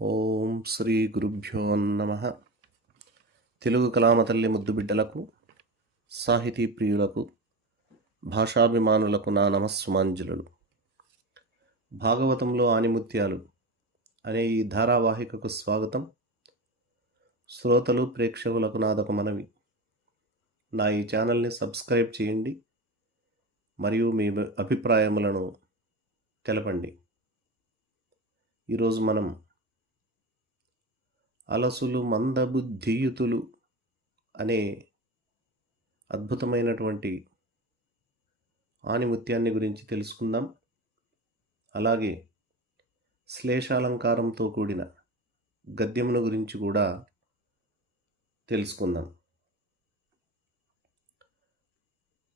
ఓం శ్రీ గురుభ్యో నమః. తెలుగు కళామతల్లి ముద్దు బిడ్డలకు, సాహితీ ప్రియులకు, భాషాభిమానులకు నా నమస్సుమాంజలులు. భాగవతంలో ఆణిముత్యాలు అనే ఈ ధారావాహికకు స్వాగతం. శ్రోతలు ప్రేక్షకులకు నాదొక మనవి, నా ఈ ఛానల్ని సబ్స్క్రైబ్ చేయండి మరియు మీ అభిప్రాయములను తెలపండి. ఈరోజు మనం అలసులు మందబుద్ధియుతులు అనే అద్భుతమైనటువంటి ఆణిముత్యాన్ని గురించి తెలుసుకుందాం. అలాగే శ్లేషాలంకారంతో కూడిన గద్యమును గురించి కూడా తెలుసుకుందాం.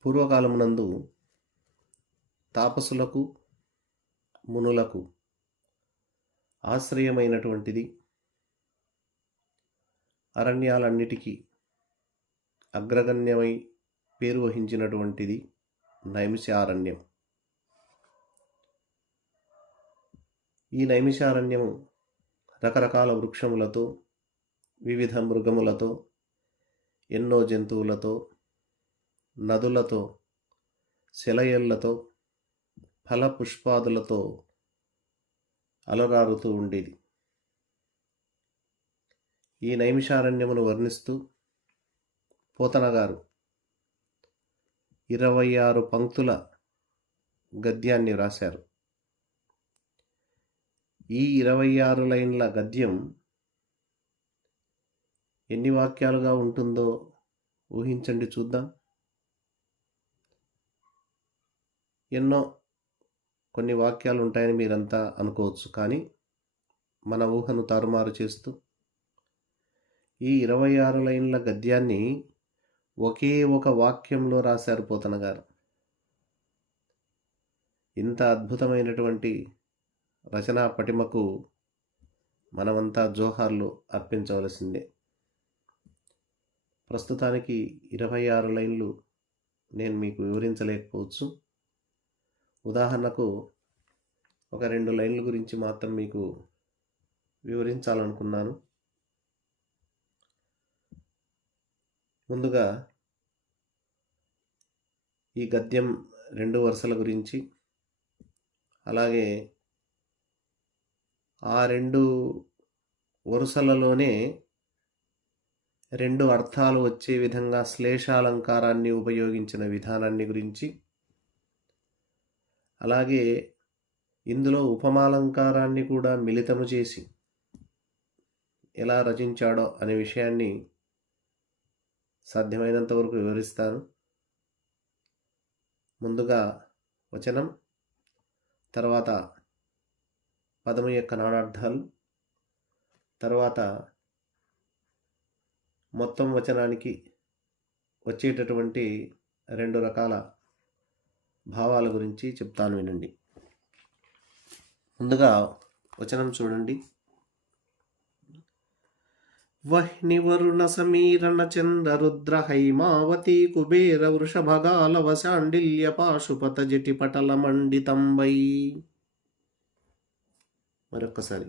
పూర్వకాలమునందు తాపసులకు, మునులకు ఆశ్రయమైనటువంటిది, అరణ్యాలన్నిటికీ అగ్రగణ్యమై పేరు వహించినటువంటిది నైమిషారణ్యం. ఈ నైమిషారణ్యము రకరకాల వృక్షములతో, వివిధ మృగములతో, ఎన్నో జంతువులతో, నదులతో, శిలయళ్లతో, ఫలపుష్పాదులతో అలరారుతూ ఉండేది. ఈ నైమిషారణ్యమును వర్ణిస్తూ పోతన గారు 26 పంక్తుల గద్యాన్ని వ్రాశారు. ఈ 26 లైన్ల గద్యం ఎన్ని వాక్యాలుగా ఉంటుందో ఊహించండి, చూద్దాం. కొన్ని వాక్యాలు ఉంటాయని మీరంతా అనుకోవచ్చు, కానీ మన ఊహను తారుమారు చేస్తూ ఈ 26 లైన్ల గద్యాన్ని ఒకే ఒక వాక్యంలో రాశారు పోతన గారు. ఇంత అద్భుతమైనటువంటి రచనా పటిమకు మనమంతా జోహార్లు అర్పించవలసిందే. ప్రస్తుతానికి 26 లైన్లు నేను మీకు వివరించలేకపోవచ్చు. ఉదాహరణకు ఒక 2 లైన్ల గురించి మాత్రం మీకు వివరించాలనుకున్నాను. ముందుగా ఈ గద్యం 2 వరుసల గురించి, అలాగే ఆ 2 వరుసలలోనే 2 అర్థాలు వచ్చే విధంగా శ్లేషాలంకారాన్ని ఉపయోగించిన విధానాన్ని గురించి, అలాగే ఇందులో ఉపమాలంకారాన్ని కూడా మిళితము చేసి ఎలా రచించాడో అనే విషయాన్ని సాధ్యమైనంత వరకు వివరిస్తాను. ముందుగా వచనం, తర్వాత పదము యొక్క నానార్థాలు, తర్వాత మొత్తం వచనానికి వచ్చేటటువంటి 2 రకాల భావాల గురించి చెప్తాను, వినండి. ముందుగా వచనం చూడండి. వహ్ని వరుణ సమీరణ చంద్ర రుద్ర హైమావతి కుబేర వృషభగాలవ శాండిల్య పాశుపత జటి పటల మండితంబై. మరొక్కసారి.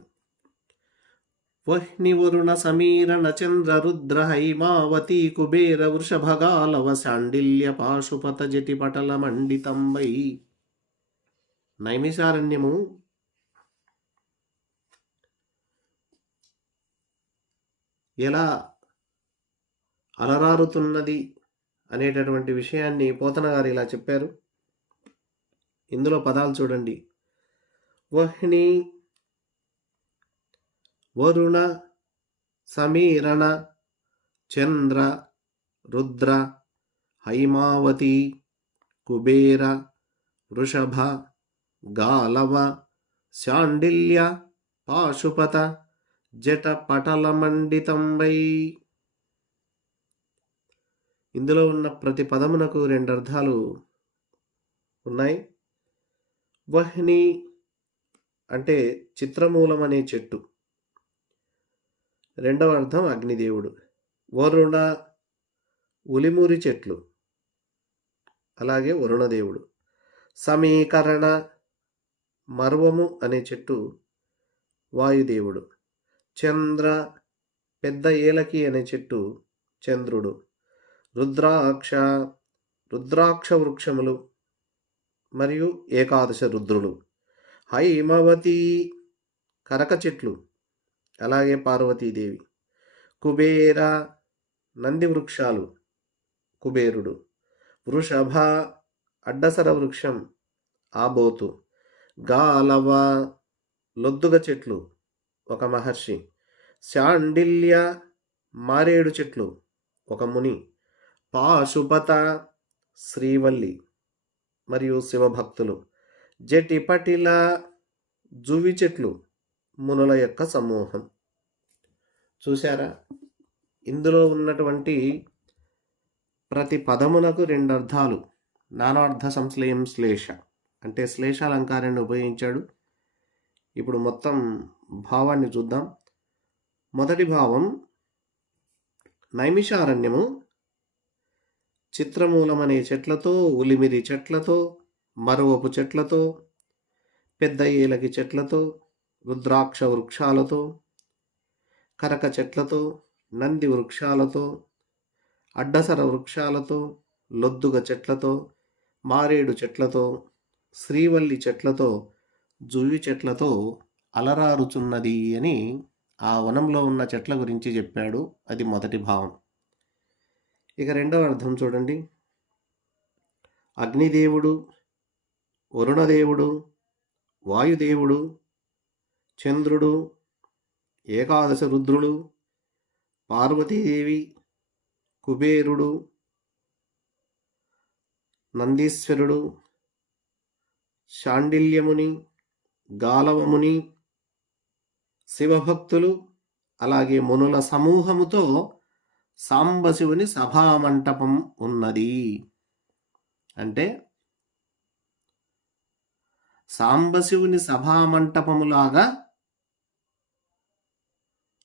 వహ్ని వరుణ సమీరణ చంద్ర రుద్ర హైమావతి కుబేర వృషభగాలవ శాండిల్య పాశుపత జటి పటల మండితంబై. నైమిషారణ్యము ఎలా అలరారుతున్నది అనేటటువంటి విషయాన్ని పోతన గారు ఇలా చెప్పారు. ఇందులో పదాలు చూడండి. వహ్ని, వరుణ, సమీరణ, చంద్ర, రుద్ర, హైమావతి, కుబేర, వృషభ, గాలవ, శాండిల్య, పాశుపత, జట పటల మండితంబై. ఇందులో ఉన్న ప్రతి పదమునకు 2 అర్థాలు ఉన్నాయి. వహ్ని అంటే చిత్రమూలం అనే చెట్టు, రెండవ అర్థం అగ్నిదేవుడు. వరుణ ఉలిమురి చెట్లు, అలాగే వరుణదేవుడు. సమీకరణ మర్వము అనే చెట్టు వాయుదేవుడు. చంద్ర, పెద్ద ఏలకి అనే చెట్టు చంద్రుడు. రుద్రాక్ష, రుద్రాక్ష వృక్షములు మరియు ఏకాదశ రుద్రులు. హైమవతి, కరక చెట్లు, అలాగే పార్వతీదేవి. కుబేర, నంది వృక్షాలు, కుబేరుడు. వృషభ, అడ్డసర వృక్షం, ఆబోతు. గాలవ, లొద్దుగ చెట్లు, ఒక మహర్షి. శాండిల్య, మారేడు చెట్లు, ఒక ముని. పాశుపత, శ్రీవల్లి మరియు శివభక్తులు. జటిపటిల, జువి చెట్లు, మునుల యొక్క సమూహం. చూశారా, ఇందులో ఉన్నటువంటి ప్రతి పదమునకు 2 అర్థాలు. నానార్థ సంశ్లేయం శ్లేష అంటే శ్లేషాలంకారాన్ని ఉపయోగించాడు. ఇప్పుడు మొత్తం భావాన్ని చూద్దాం. మొదటి భావం, నైమిషారణ్యము చిత్రమూలం అనే చెట్లతో, ఉలిమిరి చెట్లతో, మరువపు చెట్లతో, పెద్ద ఏలకి చెట్లతో, రుద్రాక్ష వృక్షాలతో, కరక చెట్లతో, నంది వృక్షాలతో, అడ్డసర వృక్షాలతో, లొద్దుగ చెట్లతో, మారేడు చెట్లతో, శ్రీవల్లి చెట్లతో, జువి చెట్లతో అలరారుచున్నది అని ఆ వనంలో ఉన్న చెట్ల గురించి చెప్పాడు. అది మొదటి భావం. ఇక రెండవ అర్థం చూడండి. అగ్నిదేవుడు, వరుణదేవుడు, వాయుదేవుడు, చంద్రుడు, ఏకాదశ రుద్రులు, పార్వతీదేవి, కుబేరుడు, నందీశ్వరుడు, శాండిల్యముని, గాలవముని, శివభక్తులు, అలాగే మునుల సమూహముతో సాంబశివుని సభామంటపం ఉన్నది. అంటే సాంబశివుని సభామంటపములాగా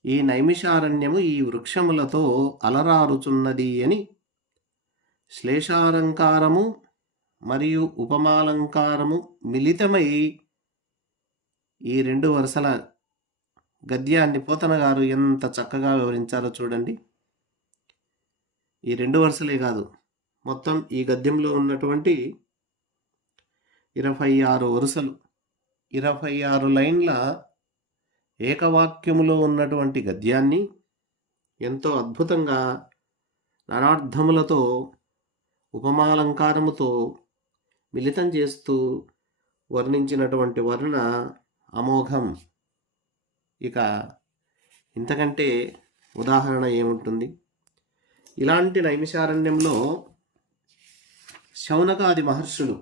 ఈ నైమిషారణ్యము ఈ వృక్షములతో అలరారుచున్నది అని శ్లేషాలంకారము మరియు ఉపమాలంకారము మిళితమై ఈ 2 వరుసల గద్యాన్ని పోతన గారు ఎంత చక్కగా వివరించారో చూడండి. ఈ 2 వరుసలే కాదు, మొత్తం ఈ గద్యంలో ఉన్నటువంటి 26 వరుసలు, 26 లైన్ల ఏకవాక్యములో ఉన్నటువంటి గద్యాన్ని ఎంతో అద్భుతంగా నానార్థములతో ఉపమాలంకారముతో మిళితం చేస్తూ వర్ణించినటువంటి వర్ణన అమోఘం. ఇక ఇంతకంటే ఉదాహరణ ఏముంటుంది? ఇలాంటి నైమిషారణ్యంలో శౌనకాది మహర్షులు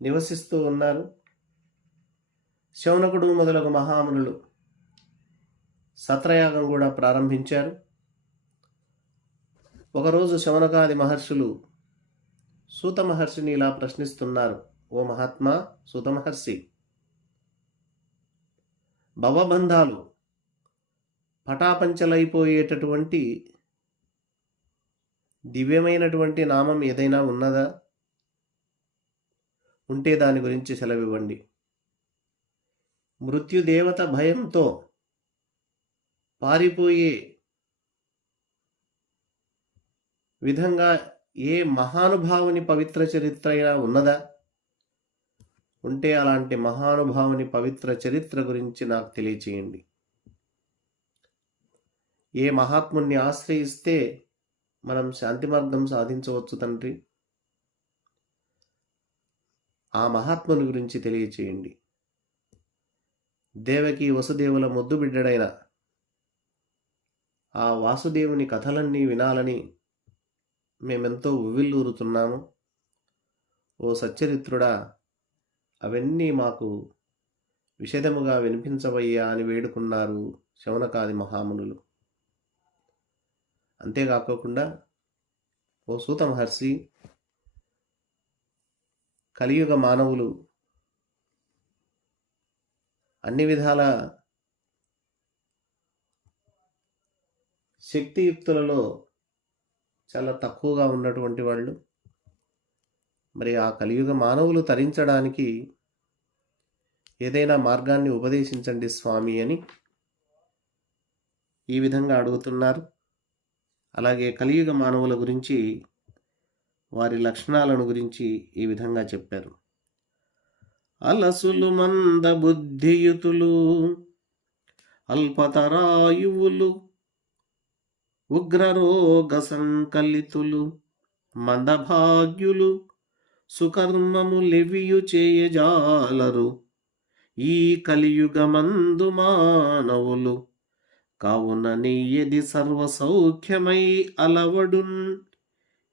నివసిస్తూ ఉన్నారు. శౌనకుడు మొదలగు మహామునులు సత్రయాగం కూడా ప్రారంభించారు. ఒకరోజు శౌనకాది మహర్షులు సూత మహర్షిని ఇలా ప్రశ్నిస్తున్నారు. ఓ మహాత్మా సూత మహర్షి, భవబంధాలు పటాపంచలైపోయేటటువంటి దివ్యమైనటువంటి నామం ఏదైనా ఉన్నదా? ఉంటే దాని గురించి సెలవివ్వండి. మృత్యుదేవత భయంతో పారిపోయే విధంగా ఏ మహానుభావుని పవిత్ర చరిత్ర అయినా ఉన్నదా? ఉంటే అలాంటి మహానుభావుని పవిత్ర చరిత్ర గురించి నాకు తెలియచేయండి. ఏ మహాత్ముని ఆశ్రయిస్తే మనం శాంతి మార్గం సాధించవచ్చు తండ్రి? ఆ మహాత్ముని గురించి తెలియచేయండి. దేవకి వసుదేవుల ముద్దు బిడ్డడైన ఆ వాసుదేవుని కథలన్నీ వినాలని మేమెంతో ఉవ్విల్లూరుతున్నాము. ఓ సచ్చరిత్రుడా, అవన్నీ మాకు విషదముగా వినిపించవయ్యా అని వేడుకున్నారు శౌనకాది మహామునులు. అంతేకాకుండా ఓ సూత మహర్షి, కలియుగ మానవులు అన్ని విధాల శక్తియుక్తులలో చాలా తక్కువగా ఉన్నటువంటి వాళ్ళు. మరి ఆ కలియుగ మానవులు తరించడానికి ఏదైనా మార్గాన్ని ఉపదేశించండి స్వామి అని ఈ విధంగా అడుగుతున్నారు. అలాగే కలియుగ మానవుల గురించి, వారి లక్షణాలను గురించి ఈ విధంగా చెప్పారు. అలసులు మంద బుద్ధియుతులు, అల్పతరాయువులు, ఉగ్రరోగ సంకలితులు, మందభాగ్యులు, సుకర్మములెవియు చేయజాలరు. ఈ కలియుగమందు మానవులు, కావున నెయ్యది సర్వసౌఖ్యమై అలవడున్.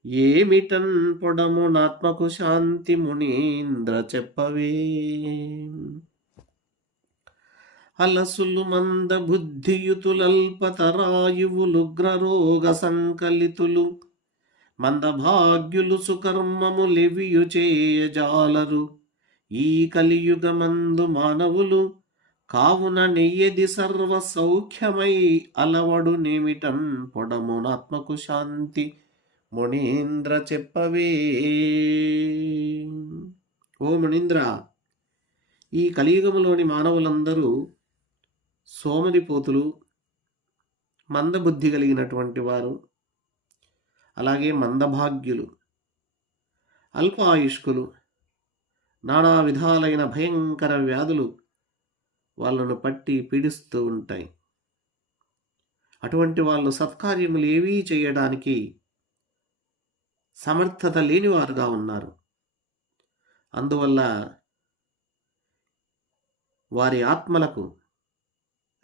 ఏమిటన్ పొడమునాత్మకు శాంతి మునీంద్ర చెప్పవే. అలసులు మంద బుద్ధియుతులల్పతరాయువులుగ్రరోగ సంకలితులు, మందభాగ్యులు, సుకర్మములెవియు చేయజాలరు. ఈ కలియుగమందు మానవులు, కావున నెయ్యది సర్వ సౌఖ్యమై అలవడు. నేమిటన్ పొడమునాత్మకు శాంతి మునీంద్ర చెప్పవే. ఓ మునీంద్ర, ఈ కలియుగములోని మానవులందరూ సోమరిపోతులు, మందబుద్ధి కలిగినటువంటి వారు, అలాగే మందభాగ్యులు, అల్పాయుష్కులు, నానా విధాలైన భయంకర వ్యాధులు వాళ్ళను పట్టి పీడిస్తూ ఉంటాయి. అటువంటి వాళ్ళు సత్కార్యములు ఏవీ చేయడానికి సమర్థత లేనివారుగా ఉన్నారు. అందువల్ల వారి ఆత్మలకు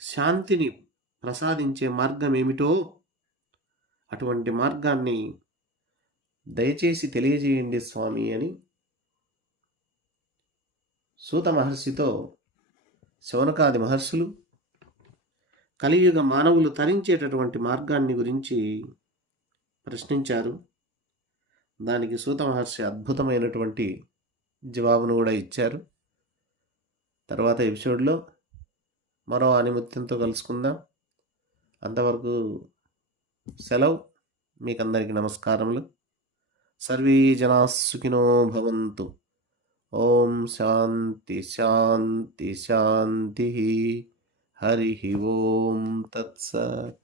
శాంతిని ప్రసాదించే మార్గం ఏమిటో అటువంటి మార్గాన్ని దయచేసి తెలియజేయండి స్వామి అని సూత మహర్షితో శౌనకాది మహర్షులు కలియుగ మానవులు తరించేటటువంటి మార్గాన్ని గురించి ప్రశ్నించారు. దానికి సూత మహర్షి అద్భుతమైనటువంటి జవాబును కూడా ఇచ్చారు. తర్వాత ఎపిసోడ్లో మరో ఆనిముత్యంతో కలుసుకుందాం. అంతవరకు సెలవు. మీకందరికీ నమస్కారములు. సర్వే జనా సుఖినో భవంతు. ఓం శాంతి శాంతి శాంతి. హరి ఓం తత్సత్.